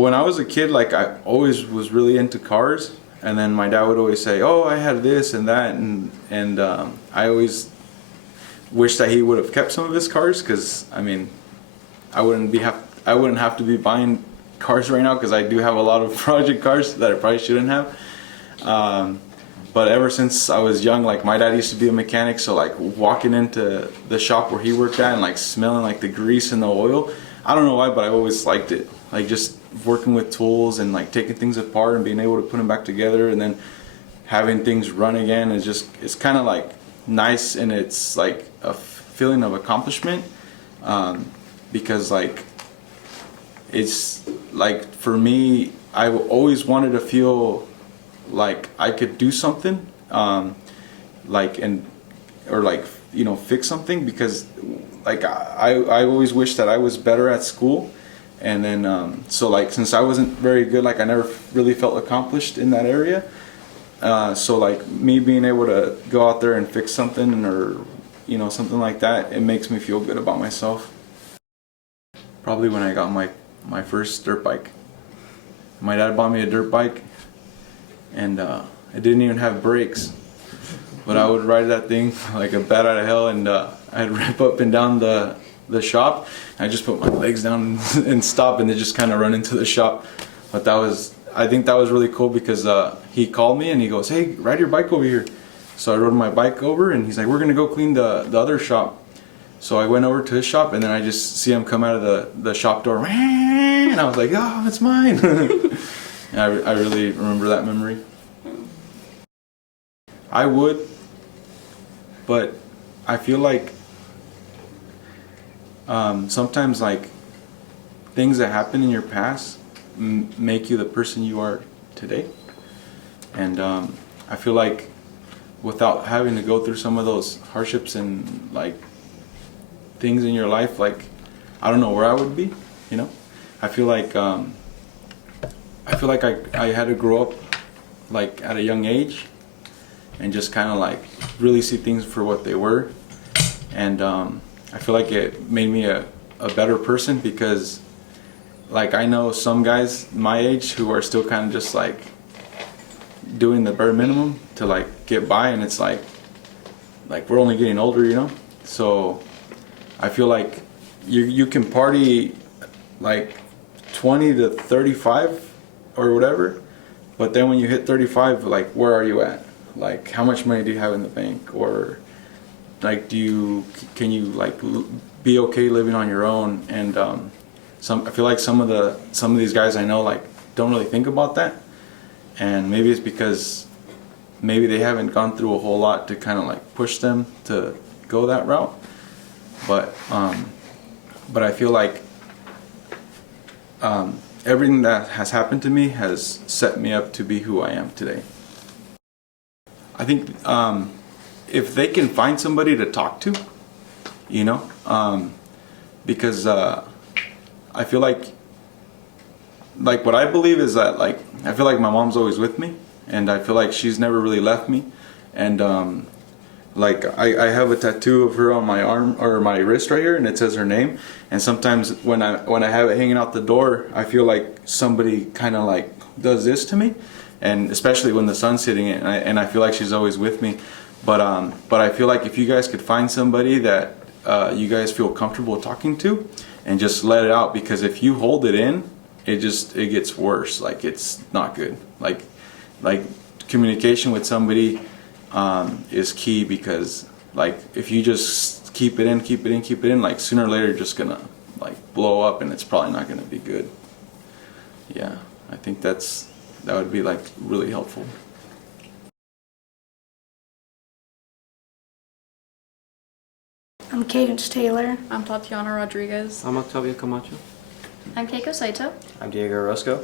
when I was a kid, like I always was really into cars, and then my dad would always say, "Oh, I had this and that," and I always wish that he would have kept some of his cars, because I mean, I wouldn't have to be buying cars right now, because I do have a lot of project cars that I probably shouldn't have. But ever since I was young, like my dad used to be a mechanic, so like walking into the shop where he worked at and like smelling like the grease and the oil, I don't know why, but I always liked it. Like just working with tools and like taking things apart and being able to put them back together and then having things run again is just, it's kind of like nice, and it's like a feeling of accomplishment, because like it's like, for me, I always wanted to feel like I could do something, like, and or like, you know, fix something, because like I always wished that I was better at school, and then so like since I wasn't very good, like I never really felt accomplished in that area. So like me being able to go out there and fix something, or you know, something like that, it makes me feel good about myself. Probably when I got my first dirt bike. My dad bought me a dirt bike, and it didn't even have brakes, but I would ride that thing like a bat out of hell, and I'd rip up and down the shop. I just put my legs down and stop, and then just kind of run into the shop. But I think that was really cool, because he called me and he goes, "Hey, ride your bike over here." So I rode my bike over, and he's like, "We're gonna go clean the other shop." So I went over to his shop, and then I just see him come out of the shop door, and I was like, "Oh, it's mine." I really remember that memory. I would, but I feel like sometimes like things that happen in your past make you the person you are today, and I feel like without having to go through some of those hardships and like things in your life, like I don't know where I would be, you know. I feel like I had to grow up like at a young age and just kind of like really see things for what they were, and I feel like it made me a better person, because like I know some guys my age who are still kind of just like doing the bare minimum to like get by, and it's like we're only getting older, you know. So I feel like you can party like 20 to 35 or whatever, but then when you hit 35, like where are you at? Like how much money do you have in the bank, or like can you like be okay living on your own? And I feel like some of these guys I know like don't really think about that, and maybe it's because maybe they haven't gone through a whole lot to kind of like push them to go that route. But I feel like everything that has happened to me has set me up to be who I am today. I think if they can find somebody to talk to, you know, because I feel like what I believe is that like I feel like my mom's always with me, and I feel like she's never really left me, and like I have a tattoo of her on my arm or my wrist right here, and it says her name. And sometimes when I have it hanging out the door, I feel like somebody kind of like does this to me, and especially when the sun's hitting it, and I feel like she's always with me. But I feel like if you guys could find somebody that you guys feel comfortable talking to, and just let it out, because if you hold it in, it gets worse. Like it's not good. Like communication with somebody is key, because like if you just keep it in, like sooner or later you're just gonna like blow up, and it's probably not gonna be good. Yeah, I think that would be like really helpful. I'm Cadence Taylor. I'm Tatiana Rodriguez. I'm Octavio Camacho. I'm Keiko Saito. I'm Diego Orozco.